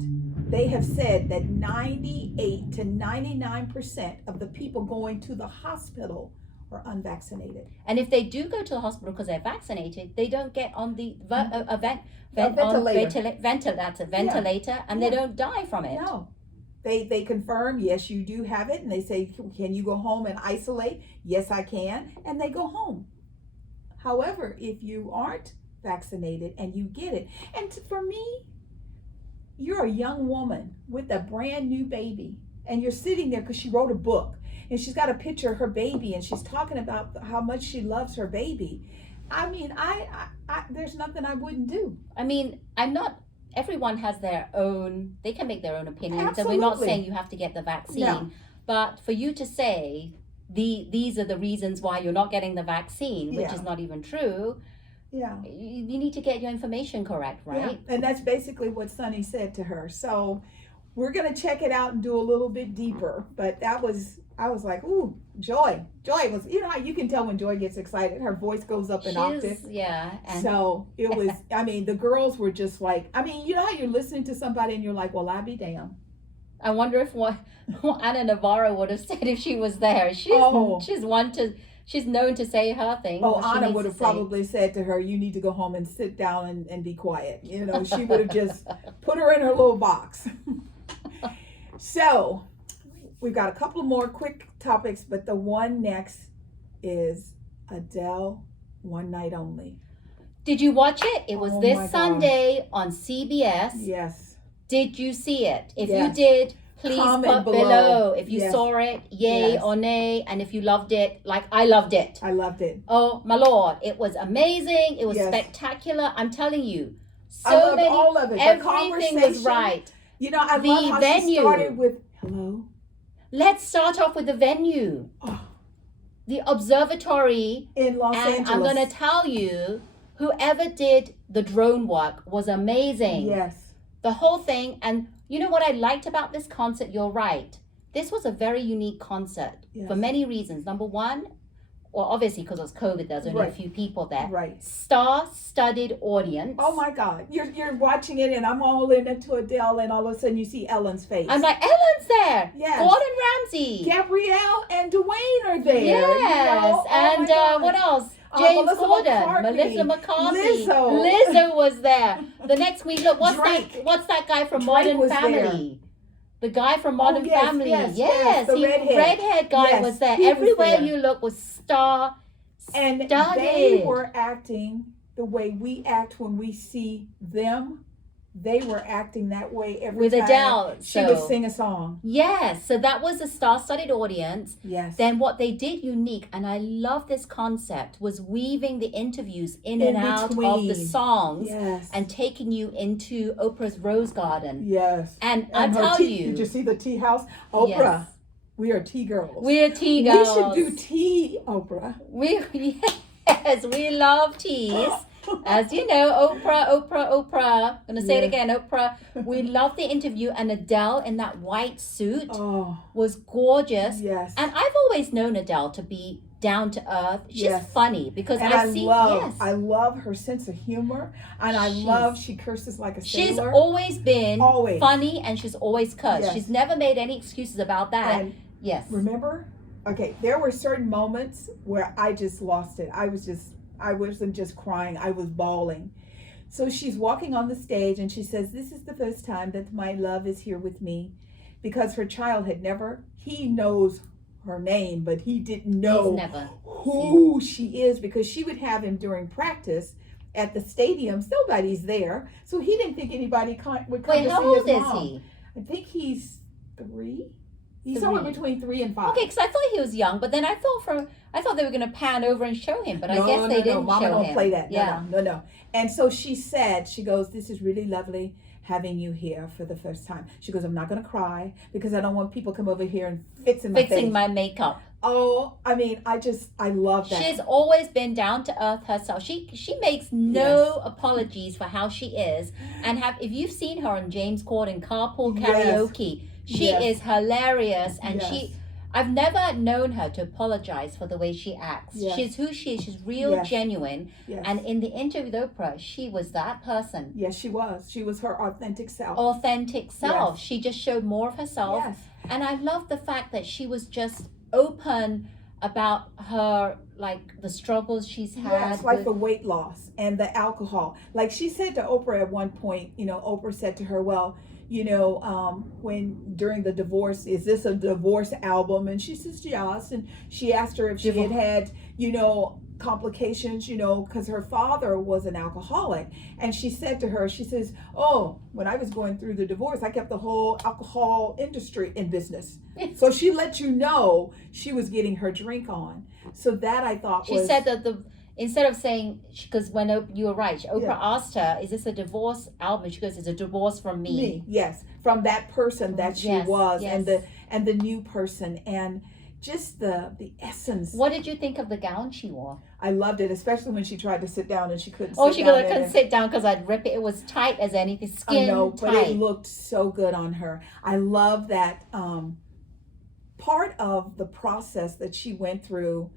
they have said that 98 to 99% of the people going to the hospital are unvaccinated. And if they do go to the hospital because they're vaccinated, they don't get on the ventilator, and they don't die from it. No. They confirm, yes, you do have it, and they say, can you go home and isolate? Yes, I can, and they go home. However, if you aren't vaccinated and you get it, and for me, you're a young woman with a brand new baby, and you're sitting there because she wrote a book, and she's got a picture of her baby, and she's talking about how much she loves her baby. I mean, I there's nothing I wouldn't do. I mean, everyone has their own, they can make their own opinions. Absolutely. And we're not saying you have to get the vaccine. No. But for you to say, these are the reasons why you're not getting the vaccine, which is not even true. Yeah. You need to get your information correct, right? Yeah. And that's basically what Sonny said to her. So we're going to check it out and do a little bit deeper. But I was like, ooh, Joy. Joy was, you know how you can tell when Joy gets excited, her voice goes up an octave. Yeah. So it was, I mean, the girls were just like, I mean, you know how you're listening to somebody and you're like, well, I'll be damned. I wonder if what Anna Navarro would have said if she was there. She's known to say her thing. Oh, Anna would have probably said to her, you need to go home and sit down and be quiet. You know, she would have just put her in her little box. So we've got a couple more quick topics, but the one next is Adele, One Night Only. Did you watch it? It was this Sunday on CBS. Yes. Did you see it? If you did, please comment put below if you saw it, yay or nay, and if you loved it, like I loved it. I loved it. Oh my Lord, it was amazing. It was spectacular. I'm telling you, I loved all of it. Everything was right. You know, I love how she started with hello. Let's start off with the venue. The observatory in Los Angeles. I'm going to tell you, whoever did the drone work was amazing. Yes. The whole thing. And you know what I liked about this concert? You're right. This was a very unique concert for many reasons. Number one, well, obviously because it was COVID, there's only a few people there. Right. Star-studded audience. Oh my God. You're watching it and I'm all into Adele and all of a sudden you see Ellen's face. I'm like, Ellen's there. Yes. Gordon Ramsay. Gabrielle and Dwayne are there. Yes. You know? And what else? James Corden, Melissa McCarthy, Lizzo was there. The next week, look, what's that guy from Modern Family? The guy from Modern Family. Yes. The redhead guy was there. Everywhere you look was star-studded. And they were acting the way we act when we see them. They were acting that way every time. With Adele. She would sing a song. Yes. So that was a star-studded audience. Yes. Then what they did unique, and I love this concept, was weaving the interviews in and out of the songs and taking you into Oprah's Rose Garden. Yes. And I tell you. Did you see the tea house? Oprah. We are tea girls. We are tea girls. We should do tea, Oprah. Yes, we love teas. As you know, Oprah. I'm going to say it again, Oprah. We love the interview, and Adele in that white suit was gorgeous. Yes. And I've always known Adele to be down to earth. She's funny because I love her sense of humor, and I love she curses like a sailor. She's always been funny, and she's always cursed. Yes. She's never made any excuses about that. And remember? Okay, there were certain moments where I just lost it. I wasn't just crying, I was bawling. So she's walking on the stage and she says, this is the first time that my love is here with me, because her child he knows her name, but he didn't know who she is, because she would have him during practice at the stadium. Nobody's there. So he didn't think anybody would come to see his mom. How old is he? I think he's 3. He's somewhere between 3 and 5. Okay, because I thought he was young, but then I thought they were going to pan over and show him, but I guess they didn't Mama show don't him. Play that. Yeah. No. And so she goes, this is really lovely having you here for the first time. She goes, I'm not going to cry because I don't want people to come over here and fixing my makeup. Oh, I mean, I love that. She's always been down to earth herself. She makes no apologies for how she is. And if you've seen her on James Corden Carpool Karaoke, she is hilarious, and I've never known her to apologize for the way she acts. Yes. She's who she is. She's real, Yes. genuine. Yes. And in the interview with Oprah, she was that person. Yes, she was. She was her authentic self. Authentic self. Yes. She just showed more of herself. Yes. And I love the fact that she was just open about her, like, the struggles she's had. Yes, like with, the weight loss and the alcohol. Like she said to Oprah at one point, Oprah said to her, well, when during the divorce, is this a divorce album? And she says yes. And she asked her if she had complications, because her father was an alcoholic. And she said to her, she says, oh, when I was going through the divorce, I kept the whole alcohol industry in business. So she let you know she was getting her drink on. So that I thought she said that instead of saying, because when you were right, Oprah asked her, is this a divorce album? She goes, it's a divorce from me. Yes, from that person that she was, yes. and the new person, and just the essence. What did you think of the gown she wore? I loved it, especially when she tried to sit down and she couldn't sit down. down. She couldn't sit down because I'd rip it. It was tight as anything, skin I know, tight. But it looked so good on her. I love that part of the process that she went through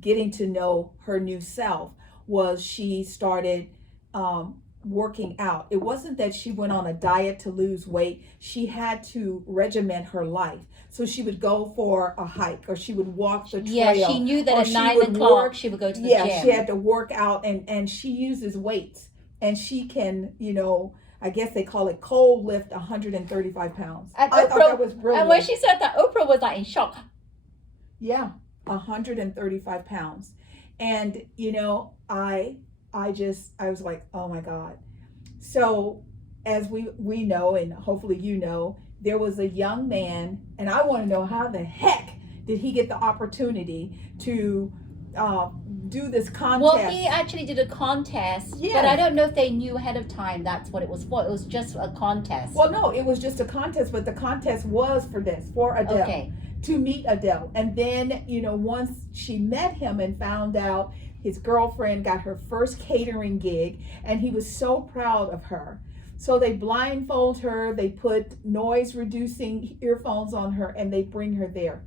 getting to know her new self was she started working out. It wasn't that she went on a diet to lose weight. She had to regiment her life. So she would go for a hike, or she would walk the trail. Yeah, she knew that at 9 o'clock she would go to the gym. Yeah, she had to work out, and she uses weights. And she can, I guess they call it cold lift 135 pounds. I thought that was brilliant. And when she said that, Oprah was like in shock. Yeah, 135 pounds. And, I was like, oh my God. So as we know, and hopefully there was a young man, and I want to know how the heck did he get the opportunity to do this contest. Well, he actually did a contest, but I don't know if they knew ahead of time that's what it was for. It was just a contest. Well, no, it was just a contest, but the contest was for Adele. Okay. To meet Adele. And then, once she met him and found out his girlfriend got her first catering gig, and he was so proud of her. So they blindfold her, they put noise reducing earphones on her, and they bring her there.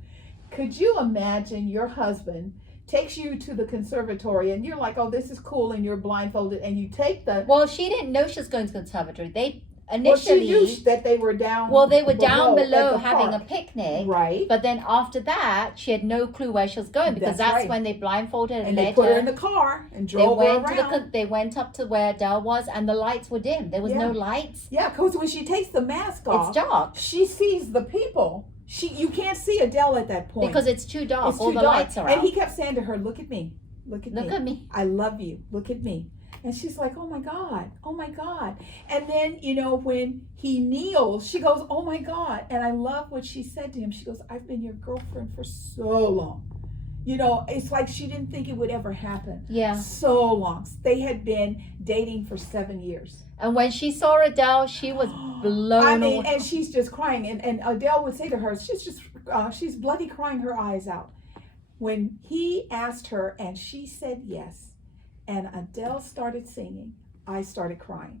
Could you imagine your husband takes you to the conservatory and you're like, oh, this is cool, and you're blindfolded, and you take the... Well, she didn't know she was going to the conservatory. They initially... Well, she knew that they were down they were down below having a picnic. Right. But then after that, she had no clue where she was going, because that's right. when they blindfolded her and led they put her her in the car and drove her around. They went up to where Adele was, and the lights were dim. There was no lights. Yeah, because when she takes the mask off, it's dark. She sees the people. You can't see Adele at that point. Because it's too dark. It's all too the dark. lights are out. And he kept saying to her, look at me. Look at me. I love you. Look at me. And she's like, oh my God. Oh my God. And then, when he kneels, she goes, oh my God. And I love what she said to him. She goes, I've been your girlfriend for so long. It's like she didn't think it would ever happen. Yeah. So long. They had been dating for 7 years. And when she saw Adele, she was blown away. And she's just crying. And Adele would say to her, she's bloody crying her eyes out. When he asked her and she said yes, and Adele started singing, I started crying.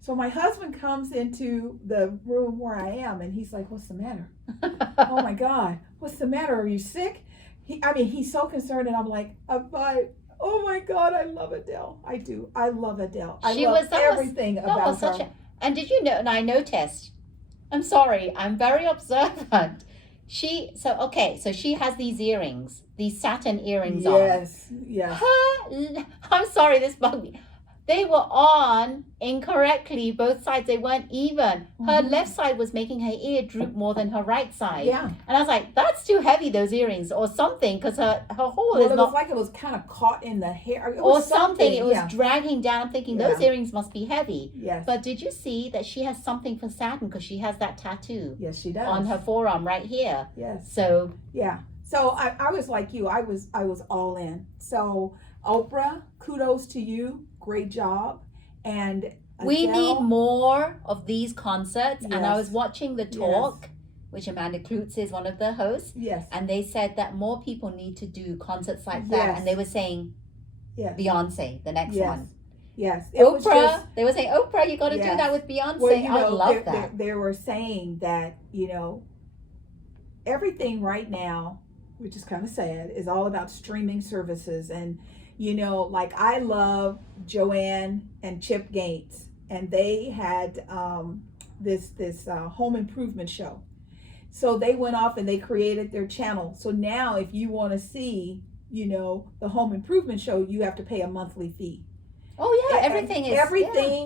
So my husband comes into the room where I am, and he's like, what's the matter? Oh my God, what's the matter? Are you sick? He's so concerned, and I'm like, oh my God, I love Adele. I do. I love Adele. I love everything about her. And did you know, and I noticed, I'm sorry, I'm very observant. So she has these earrings, these satin earrings on. Yes. I'm sorry, this bugged me. They were on incorrectly, both sides. They weren't even. Her left side was making her ear droop more than her right side. Yeah. And I was like, that's too heavy, those earrings, or something, because her hole is not... It was like it was kind of caught in the hair. Or something. It was dragging down. I'm thinking, those earrings must be heavy. Yes. But did you see that she has something for satin, because she has that tattoo? Yes, she does. On her forearm right here. Yes. So... Yeah. So I was like you. I was all in. So Oprah, kudos to you. Great job. And Adele, we need more of these concerts. Yes. And I was watching The Talk, which Amanda Klutz is one of the hosts. Yes. And they said that more people need to do concerts like that. And they were saying Beyonce, the next one. Yes. Oprah, they were saying, Oprah, you got to do that with Beyonce. Well, I love that. They were saying that, everything right now, which is kind of sad, is all about streaming services. And, like I love Joanne and Chip Gaines, and they had this home improvement show. So they went off and they created their channel. So now if you want to see, the home improvement show, you have to pay a monthly fee. Oh yeah, everything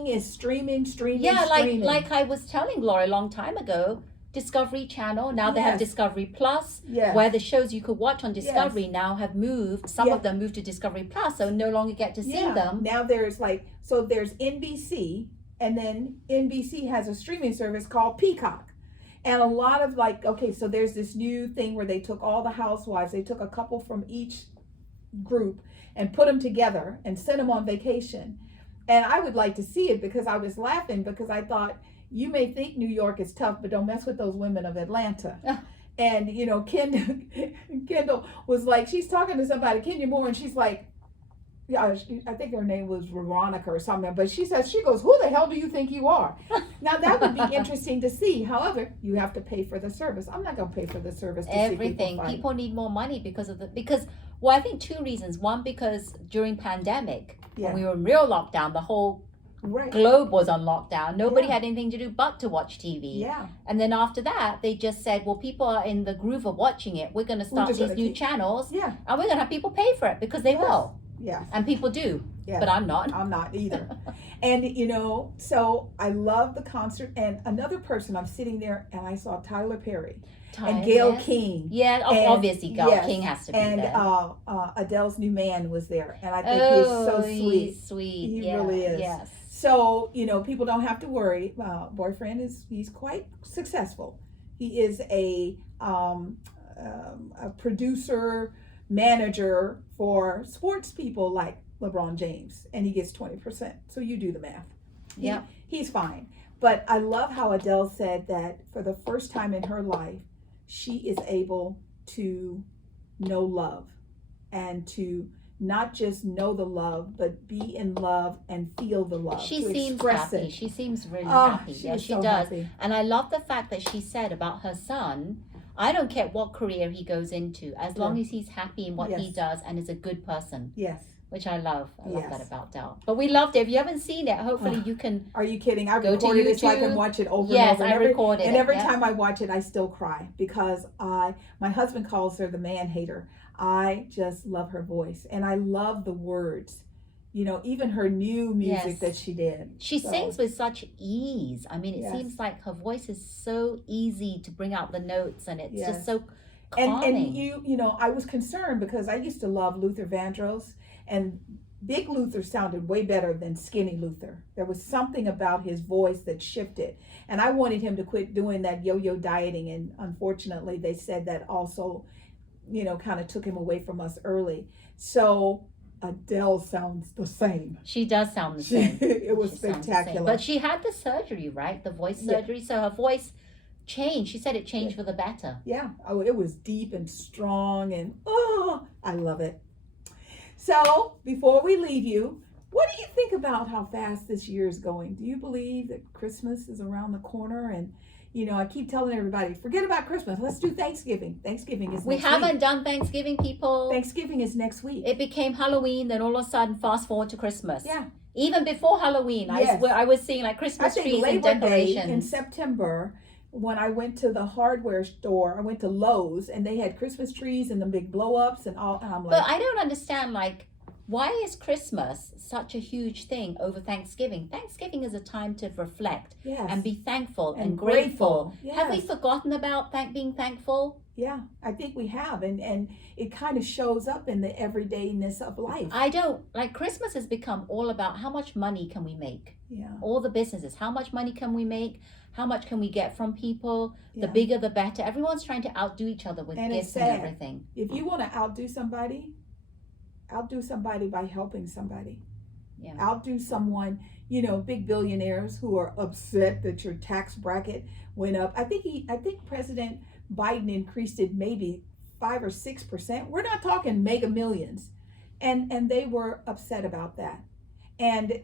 is streaming. Yeah, streaming. like I was telling Laura a long time ago, Discovery Channel, now they have Yes. Discovery Plus, Yes. where the shows you could watch on Discovery now have moved. Some of them moved to Discovery Plus, so no longer get to see them. Now there's there's NBC, and then NBC has a streaming service called Peacock. And a lot of so there's this new thing where they took all the housewives, they took a couple from each group and put them together and sent them on vacation. And I would like to see it because I was laughing because I thought, you may think New York is tough, but don't mess with those women of Atlanta. And, Kendall was like, she's talking to somebody, Kenya Moore, and she's like, I think her name was Veronica or something, but she goes, who the hell do you think you are? Now that would be interesting to see. However, you have to pay for the service. I'm not going to pay for the service to Everything. see People need more money because I think two reasons. One, because during pandemic, when we were in real lockdown, the whole globe was on lockdown. Nobody had anything to do but to watch TV. Yeah. And then after that, they just said, well, people are in the groove of watching it. We're going to start these new channels. Yeah. And we're going to have people pay for it because they will. Yeah. And people do. Yeah. But I'm not. I'm not either. And, so I love the concert. And another person, I'm sitting there and I saw Tyler Perry and Gayle King. Yeah, obviously Gayle King has to be there. And Adele's new man was there. And I think he's so sweet. He's sweet. He really is. Yes. So, people don't have to worry. Boyfriend he's quite successful. He is a producer, manager for sports people like LeBron James, and he gets 20%. So you do the math. Yeah. He's fine. But I love how Adele said that for the first time in her life, she is able to know love and to not just know the love, but be in love and feel the love. She seems express happy. it. She seems really happy. She Yes, she so does. happy. And I love the fact that she said about her son, I don't care what career he goes into, as long as he's happy in what he does and is a good person. Yes. Which I love. I love that about Del. But we loved it. If you haven't seen it, hopefully you can. Are you kidding? I go recorded to it so I can YouTube. watch it over Yes, and over. I recorded and it, every yeah. time I watch it, I still cry because my husband calls her the man hater. I just love her voice and I love the words. Even her new music that she did. She sings with such ease. I mean, it Yes. seems like her voice is so easy to bring out the notes, and it's just so And calming. I was concerned because I used to love Luther Vandross, and Big Luther sounded way better than Skinny Luther. There was something about his voice that shifted, and I wanted him to quit doing that yo-yo dieting, and unfortunately they said that also, kind of took him away from us early. So Adele sounds the same. She does sound the same. It was She sounds the same. spectacular. But she had the surgery, right? The voice surgery. So her voice changed. She said it changed for the better. Yeah. Oh, it was deep and strong, and I love it. So before we leave you, what do you think about how fast this year is going? Do you believe that Christmas is around the corner? And I keep telling everybody, forget about Christmas. Let's do Thanksgiving. Thanksgiving is next We haven't week. done Thanksgiving, people. Thanksgiving is next week. It became Halloween, then all of a sudden, fast forward to Christmas. Yeah. Even before Halloween, Yes. I was seeing like I Christmas think trees and Labor Day decorations. in September, when I went to the hardware store, I went to Lowe's, and they had Christmas trees and the big blow-ups and all. And I'm like, But I don't understand, why is Christmas such a huge thing over Thanksgiving? Thanksgiving is a time to reflect yes. and be thankful and And grateful. grateful. Have we Yes. forgotten about being thankful? Yeah, I think we have, and it kind of shows up in the everydayness of life. I don't, Christmas has become all about how much money can we make? Yeah, All the businesses, how much money can we make? How much can we get from people? The Yeah. bigger the better. Everyone's trying to outdo each other with And it's gifts and sad. everything. if you want to outdo somebody by helping somebody. Yeah. Outdo someone, big billionaires who are upset that your tax bracket went up. I think President Biden increased it maybe 5 or 6%. We're not talking mega millions, and they were upset about that. And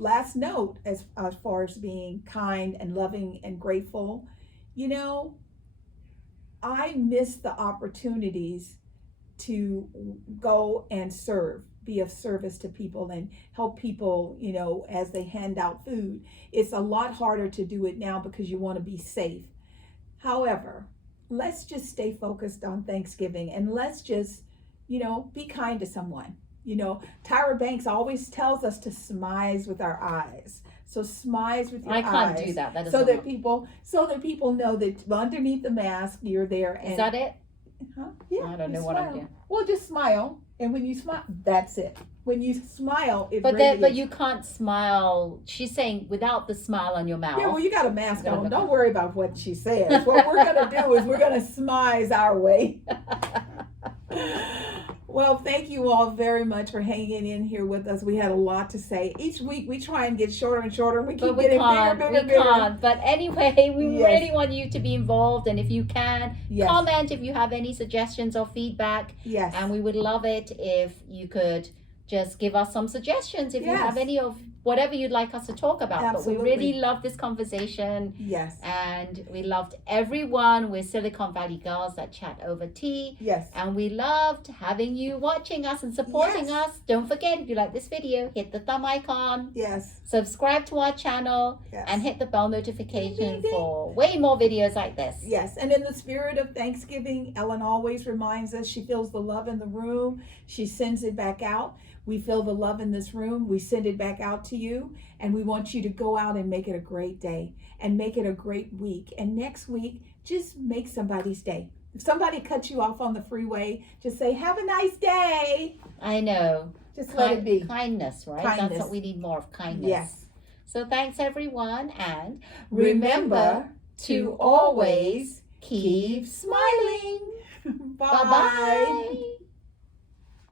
last note, as far as being kind and loving and grateful, I miss the opportunities to go and serve, be of service to people and help people, you know, as they hand out food. It's a lot harder to do it now because you want to be safe. However, let's just stay focused on Thanksgiving, and let's just, you know, be kind to someone. You know, Tyra Banks always tells us to smize with our eyes. So smize with your eyes. I can't do that. That so doesn't that people know that underneath the mask you're there. And, Is that it? Huh? Yeah. I don't know you what I'm smile. doing. Well, just smile, and when you smile, that's it. When you smile, it But radiates. you can't smile. She's saying without the smile on your mouth. Yeah, well, you got a mask Gotta on. go. Don't worry about what she says. What we're gonna do is we're gonna smize our way. Well, thank you all very much for hanging in here with us. We had a lot to say. Each week we try and get shorter and shorter. We keep getting bigger. Can't. But anyway, we Yes. really want you to be involved, and if you can, Yes. comment if you have any suggestions or feedback. Yes. And we would love it if you could just give us some suggestions if you Yes. have any of whatever you'd like us to talk about. Absolutely. But we really love this conversation. Yes. And we loved everyone. We're Silicon Valley girls that chat over tea. Yes. And we loved having you watching us and supporting Yes. us. Don't forget, if you like this video, hit the thumb icon, Yes. subscribe to our channel, Yes. and hit the bell notification Ding, ding, ding. for way more videos like this. Yes, and in the spirit of Thanksgiving, Ellen always reminds us she feels the love in the room. She sends it back out. We feel the love in this room. We send it back out to you. And we want you to go out and make it a great day and make it a great week. And next week, just make somebody's day. If somebody cuts you off on the freeway, just say, have a nice day. I know. Just let it be. Kindness, right? Kindness. That's what we need more of, kindness. Yes. So thanks, everyone. And Remember to always keep smiling. Bye. Bye-bye.